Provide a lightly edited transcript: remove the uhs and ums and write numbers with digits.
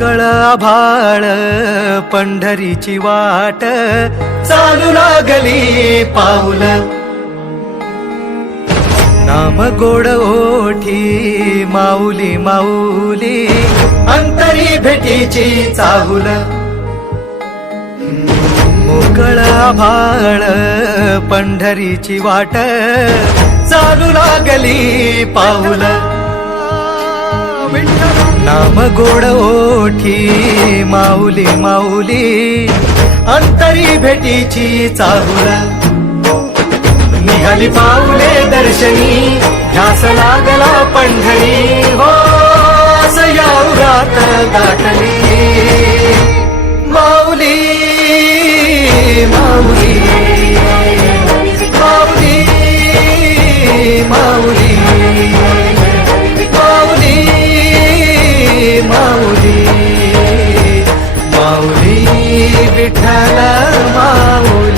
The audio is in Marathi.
मोकळ आभाळ पंढरीची वाट चालू लागली पाऊल नाम गोड ओठी माऊली माऊली अंतरी भेटीची चाहुल मोकळ आभाळ पंढरीची वाट चालू लागली पाऊल नाम गोड ओठी माऊली माऊली अंतरी भेटीची चाहुल निघाली पाऊले दर्शनी ध्यास लागला पंढरी हो सयाउरात गाठली माऊली माऊली माऊली माऊली माऊली माऊली माऊली विठ्ठल माऊली